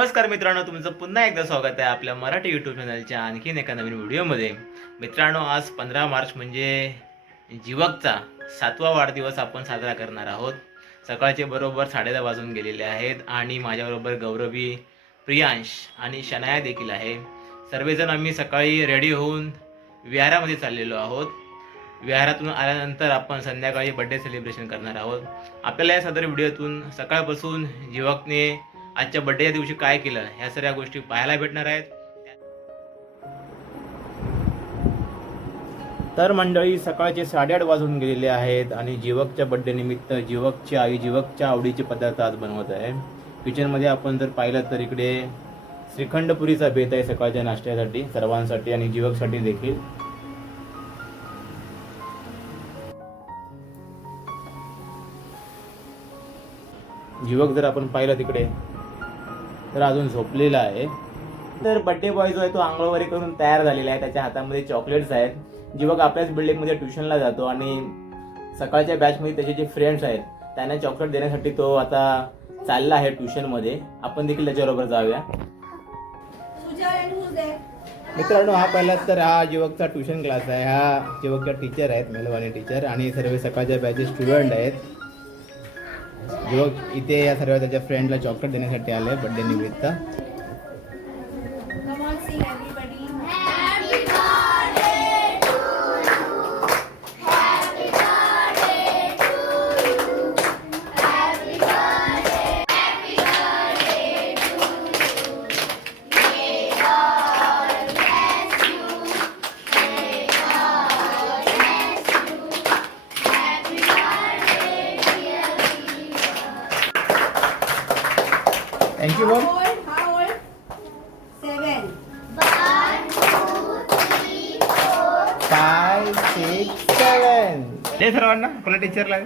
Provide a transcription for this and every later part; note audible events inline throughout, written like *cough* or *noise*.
नमस्कार मित्रांनो तुमचं पुन्हा एकदा स्वागत आहे आपल्या मराठी यूट्यूब चॅनलच्या आणखीन एका नवीन व्हिडिओमध्ये मित्रांनो आज पंधरा मार्च म्हणजे जीवकचा सातवा वाढदिवस आपण साजरा करणार आहोत. सकाळचे बरोबर साडेदहा वाजून गेलेले आहेत आणि माझ्याबरोबर गौरवी प्रियांश आणि शनाया देखील आहे. सर्वजण आम्ही सकाळी रेडी होऊन विहारामध्ये चाललेलो आहोत. विहारातून आल्यानंतर आपण संध्याकाळी बड्डे सेलिब्रेशन करणार आहोत. आपल्याला या सदर व्हिडिओतून सकाळपासून जीवकने आजच्या बड्डेच्या दिवशी काय केलं? ह्या सगळ्या गोष्टी पाहायला भेटणार आहेत. तर मंडळी सकाळचे साडेआठ वाजून गेलेले आहेत आणि जीवकच्या बड्डे निमित्त जीवकची आई जीवकच्या आवडीचे पदार्थ आज बनवत आहे. किचनमध्ये आपण जर पाहिलं तर इकडे श्रीखंडपुरीचा बेत आहे सकाळच्या नाश्त्यासाठी सर्वांसाठी आणि जीवकसाठी देखील. जीवक जर आपण पाहिलं तिकडे तर अजून झोपलेला आहे. तर बड्डे बॉय जो आहे तो आंघोळ वगैरे करून तयार झालेला आहे. त्याच्या हातामध्ये चॉकलेट्स आहेत. जीवक आपल्याच बिल्डिंगमध्ये ट्युशनला जातो आणि सकाळच्या बॅचमध्ये त्याचे जे फ्रेंड्स आहेत त्यांना चॉकलेट देण्यासाठी तो आता चालला आहे ट्युशनमध्ये आपण देखील त्याच्याबरोबर जाऊया. मित्रांनो हा पहिला तर हा जीवकचा ट्युशन क्लास आहे. हा जीवकच्या टीचर आहेत मेलवानी टीचर आणि सर्व सकाळच्या बॅचचे स्टुडंट आहेत. जीवक इथे या सर्व त्याच्या फ्रेंडला चॉकलेट देण्यासाठी आले बर्थडे फाय सिक्स सेवन दे सर्वांना आपल्या टीचरला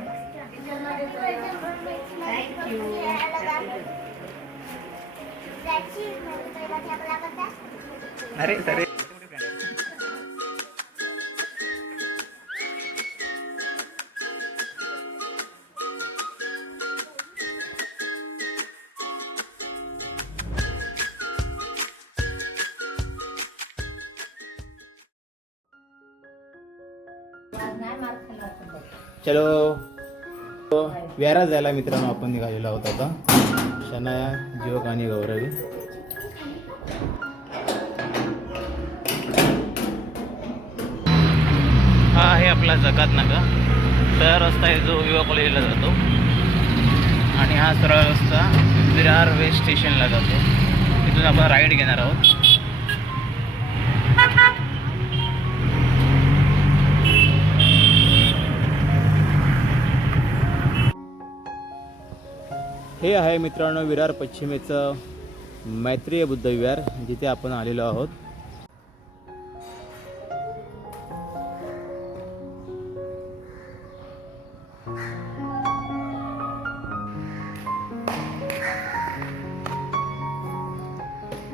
Thank you. अरे अरे. चलो. व्यारा जायला मित्रांनो आपण निघालेला होता आता. शनाया जीवक आणि गौरवी. हा आहे आपला जकात नाका सरळ रस्ता आहे जो विवा कॉलेजला जातो. आणि हा सरळ रस्ता विरार वेस्ट स्टेशनला जातो. तिथून आपण राईड घेणार आहोत. हे आहे मित्रांनो विरार पश्चिमेचं मैत्रीय बुद्ध विहार जिथे आपण आलेलो आहोत.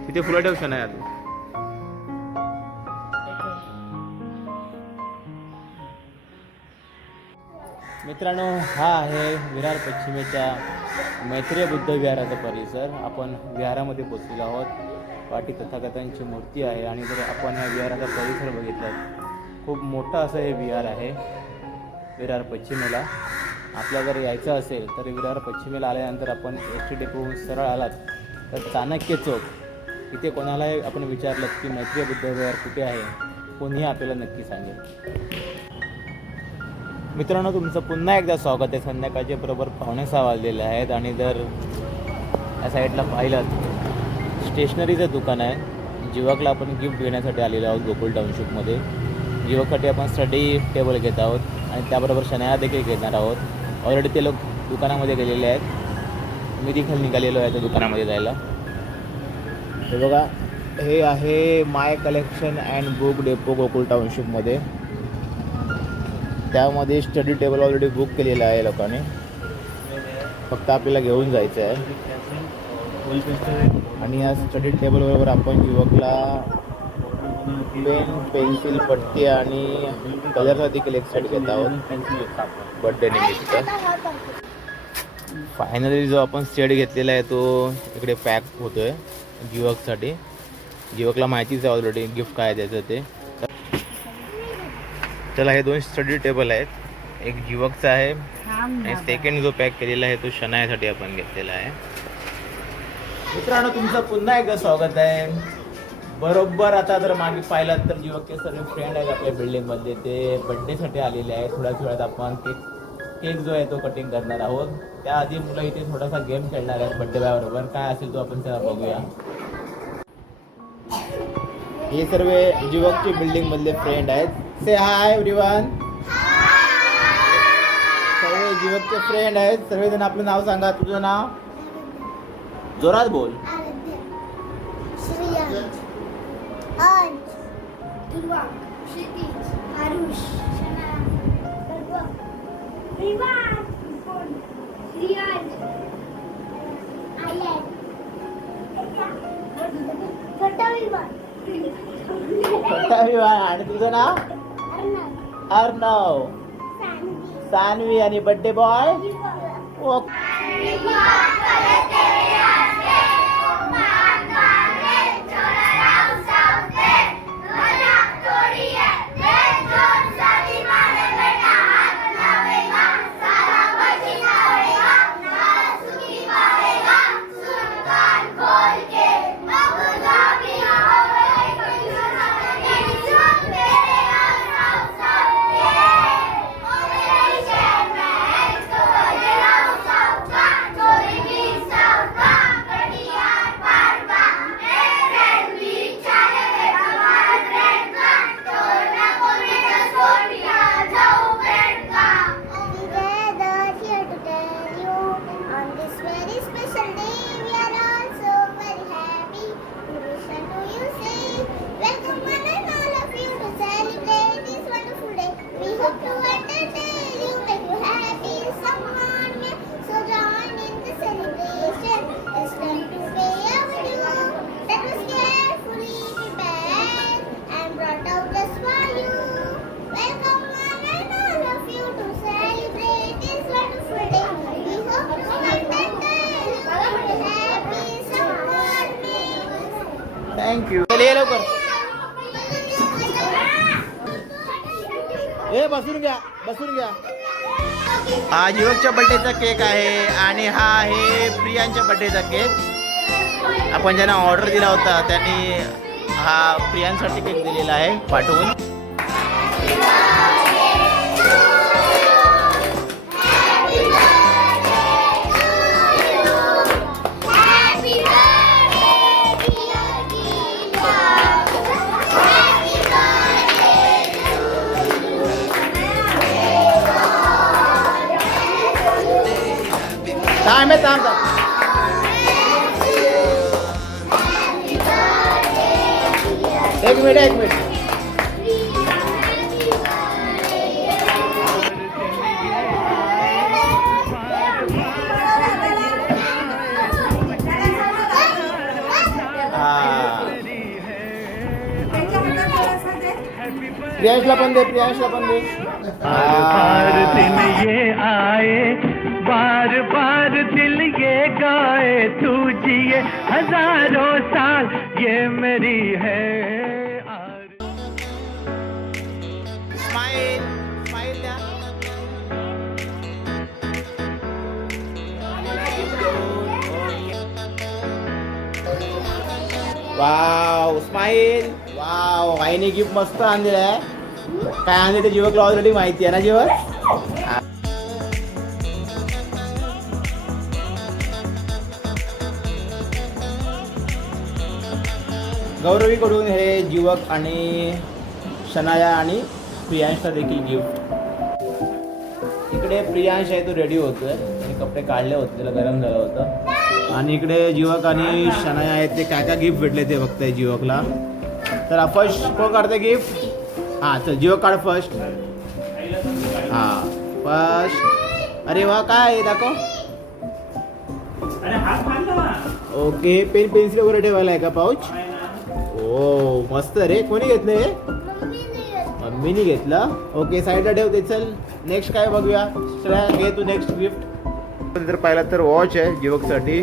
तिथे फुलं ठेवशन आहे आता मित्रांनो हा आहे विरार पश्चिमेच्या मैत्रीय बुद्ध विहाराचा परिसर. आपण विहारामध्ये पोचलेलो आहोत. पाटी तथागतांची मूर्ती आहे आणि जर आपण ह्या विहाराचा परिसर बघितला खूप मोठं असं हे विहार आहे विरार पश्चिमेला. आपल्या जर यायचं असेल तर विरार पश्चिमेला आल्यानंतर आपण एस टी डेपोहून सरळ आलात तर चाणक्य चौक इथे कोणालाही आपण विचारलं की मैत्रीय बुद्ध विहार कुठे आहे कोणीही आपल्याला नक्की सांगेल. मित्रांनो तुमचं पुन्हा एकदा स्वागत आहे. संध्याकाळचे बरोबर पावणे सहा वाजलेले आहेत आणि जर या साईडला पाहिलं स्टेशनरीचं दुकान आहे. जीवकला आपण गिफ्ट घेण्यासाठी आलेलो आहोत गोकुल टाउनशिपमध्ये जीवकसाठी आपण स्टडी टेबल घेत आहोत आणि त्याबरोबर शनाया देखील घेणार आहोत. ऑलरेडी ते लोक दुकानामध्ये गेलेले आहेत. मी देखील निघालेलो आहे त्या दुकानामध्ये जायला. हे बघा हे आहे my collection and book depot Gokul टाउनशिपमध्ये त्यामध्ये स्टडी टेबल ऑलरेडी बुक केलेलं आहे लोकांनी. फक्त आपल्याला घेऊन जायचं आहे. आणि या स्टडी टेबलबरोबर आपण युवकला पेन पेन्सिल पट्टी आणि कलरचा देखील एक सेट घेत आहोत. बर्थडे निमित्त. फायनली जो आपण सेट घेतलेला आहे तो इकडे पॅक होतोय. युवकसाठी. युवकला माहितीच आहे ऑलरेडी गिफ्ट काय द्यायचं ते. त्याला हे दोन स्टडी टेबल आहेत. एक जिवकचा आहे आणि सेकंड जो पॅक केलेला आहे तो शनायासाठी आपण घेतलेला आहे. मित्रांनो तुमचं पुन्हा एकदा स्वागत आहे. बरोबर आता जर मागे पाहिलात तर जिवकचे सर्व फ्रेंड आहेत आपल्या बिल्डिंगमध्ये. ते बर्थडेसाठी आलेले आहेत. थोड्याच वेळात आपण केक केक जो आहे तो कटिंग करणार आहोत. त्याआधी मुलं इथे थोडासा गेम खेळणार आहेत बर्थडे बरोबर. काय असेल तो आपण त्याला बघूया. हे सर्व जिवकची बिल्डिंग मधले फ्रेंड आहेत. से हाय एव्हरीवन सर्व जिवकचे फ्रेंड आहेत. सर्वजण आपलं नाव सांगा. तुझं नाव? जोरात बोल. *laughs* आणि तुझं नाव? Arnav. Sanvi. Sanvi, any birthday boy? Happy birthday. Thank you ये लवकर. ए बसून घ्या बसून घ्या. हा युवकच्या बर्थडेचा केक आहे आणि हा आहे प्रियांच्या बर्थडेचा केक आपण ज्यांना ऑर्डर दिला होता त्यांनी हा प्रियांसाठी केक दिलेला आहे पाठवून. प्रियांशला पण दे प्रियांशला पण दे। ये आए बार बार दिल ये गाए तू जिए हज़ारों साल ये मेरी है द्या वाव स्माइल गिफ्ट मस्त आणलेलं आहे. काय आणले ते जीवकला ऑलरेडी माहिती आहे ना जीवक गौरवीकडून हे जीवक आणि शनाया आणि प्रियांशला देखील गिफ्ट इकडे प्रियांश आहे तो रेडी होतोय. त्याने कपडे काढले होते त्याला गरम झालं होतं. आणि इकडे जीवक आणि शनाया आहेत ते काय काय गिफ्ट भेटले ते बघताय जीवकला? चला फर्स्ट कोण काढतं गिफ्ट हां चल जिओ काढ फर्स्ट हां फर्स्ट अरे वा काय आहे दाखव. ओके पेन पेन्सिल वगैरे ठेवायला आहे का पाऊच? ओ मस्त रे. कोणी घेतलं हे? मम्मीनी घेतलं. ओके साईडला ठेवते चल. नेक्स्ट काय बघूया? श्रेया घे तू नेक्स्ट गिफ्ट नंतर जर पाहिलं तर वॉच आहे जिवकसाठी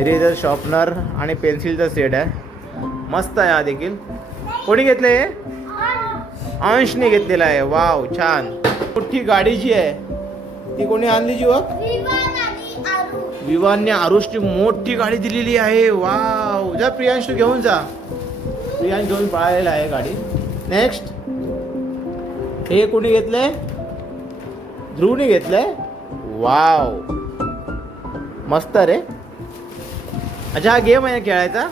इरेजर शॉर्पनर आणि पेन्सिलचा सेट आहे. मस्त आहे हा देखील. कोणी घेतलं हे? अंशने घेतलेला आहे. वाव छान. मोठी गाडी जी आहे ती कोणी आणली जी विमान विवानने आरुषची मोठी गाडी दिलेली आहे. वाव. जा प्रियांश तू घेऊन जा. प्रियांश घेऊन पळालेला आहे गाडी. नेक्स्ट हे कोणी घेतलंय? ध्रुवने घेतलंय. वाव. मस्त रे. अच्छा हा गेम आहे खेळायचा?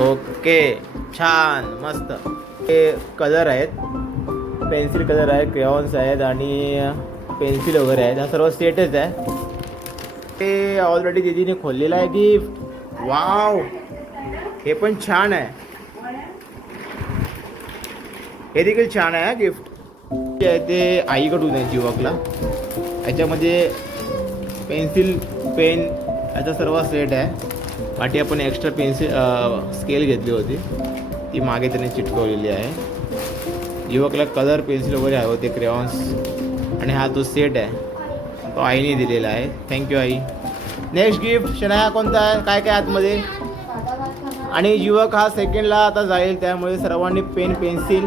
ओके छान मस्त. हे कलर आहेत. पेन्सिल कलर आहेत क्रेऑन्स आहेत आणि पेन्सिल वगैरे आहेत. हा सर्व सेटच आहे. ते ऑलरेडी दिदीने खोललेलं आहे गिफ्ट वाव हे पण छान आहे. हे देखील छान आहे गिफ्ट जे आहे ते आईकडून आहे जीवकला. याच्यामध्ये पेन्सिल पेन याचा सर्व सेट आहे. पाठी आपण एक्स्ट्रा पेन्सिल स्केल घेतली होती. ती मागे त्याने चिटकवलेली आहे. युवकला कलर पेन्सिल वगैरे हवे होते क्रेऑन्स आणि हा तो सेट आहे. तो आईने दिलेला आहे. थँक्यू आई. नेक्स्ट गिफ्ट शनाया कोणता आहे? काय काय आतमध्ये? आणि युवक हा सेकंडला आता जाईल त्यामुळे सर्वांनी पेन पेन्सिल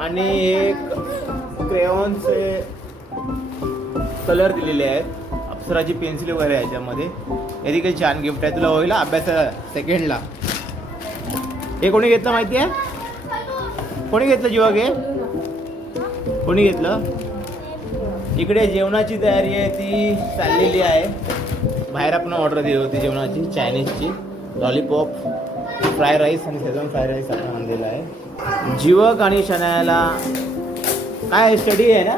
आणि एक क्रेयॉन्सचे कलर दिलेले आहेत. अप्सराची पेन्सिल वगैरे आहे याच्यामध्ये. हे देखील छान गिफ्ट आहे तुला होईल अभ्यासाला सेकंडला हे कोणी घेतलं माहिती आहे? कोणी घेतलं जीवक हे कोणी घेतलं? इकडे जेवणाची तयारी आहे ती चाललेली आहे. बाहेर आपण ऑर्डर दिली होती जेवणाची चायनीजची लॉलीपॉप फ्राय राईस आणि सेजवान फ्राय राईस आपण आणलेला आहे. जीवक आणि शनायाला काय स्टडी आहे ना?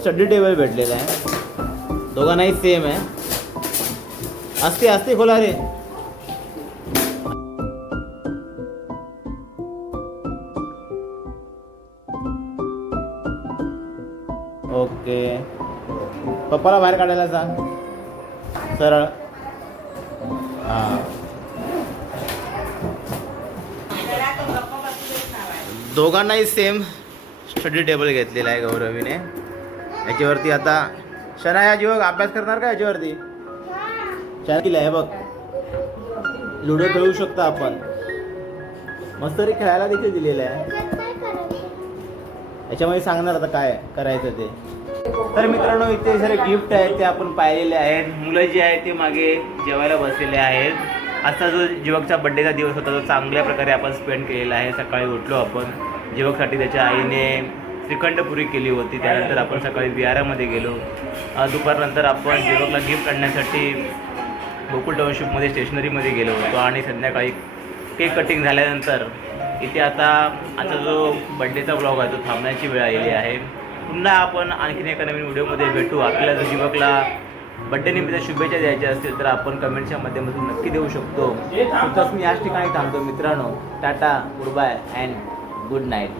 स्टडी टेबल भेटलेला आहे. दोघांनाही सेम आहे. असते असते खोला रे. ओके. पप्पाला बाहेर काढायला सांग सरळ. हां. दोघांनाही सेम स्टडी टेबल घेतलेला आहे गौरवीने. याच्यावरती आता शनाया जीवक अभ्यास करणार का याच्यावरती? शना आहे बघ. लुडो खेळू शकतो आपण. मस्त तरी खेळायला देखील दिलेलं आहे. याच्यामध्ये सांगणार आता काय करायचं ते. तर मित्रांनो इथे सारे गिफ्ट आहेत ते आपण पाहिलेले आहेत. मुलं जी आहेत ते मागे जेवायला बसलेले आहेत. आजचा जो जीवकचा बड्डेचा दिवस होता तो चांगल्या प्रकारे आपण स्पेंड केलेला आहे. सकाळी उठलो आपण. जीवकसाठी त्याच्या आईने श्रीखंडपुरी केली होती. त्यानंतर आपण सकाळी विहारामध्ये गेलो. दुपारनंतर आपण जीवकला गिफ्ट आणण्यासाठी गोकुळ टाउनशिपमध्ये स्टेशनरीमध्ये गेलो होतो आणि संध्याकाळी केक कटिंग झाल्यानंतर इथे आता आता जो बड्डेचा ब्लॉग आहे तो थांबण्याची वेळ आलेली आहे. पुन्हा आपण आणखीन एका नवीन व्हिडिओमध्ये भेटू. आपल्याला जर जीवकला बड्डे निमित्त शुभेच्छा द्यायच्या असतील तर आपण कमेंटच्या माध्यमातून नक्की देऊ शकतो. तसं मी याच ठिकाणी थांबतो मित्रांनो. Tata good bye and good night.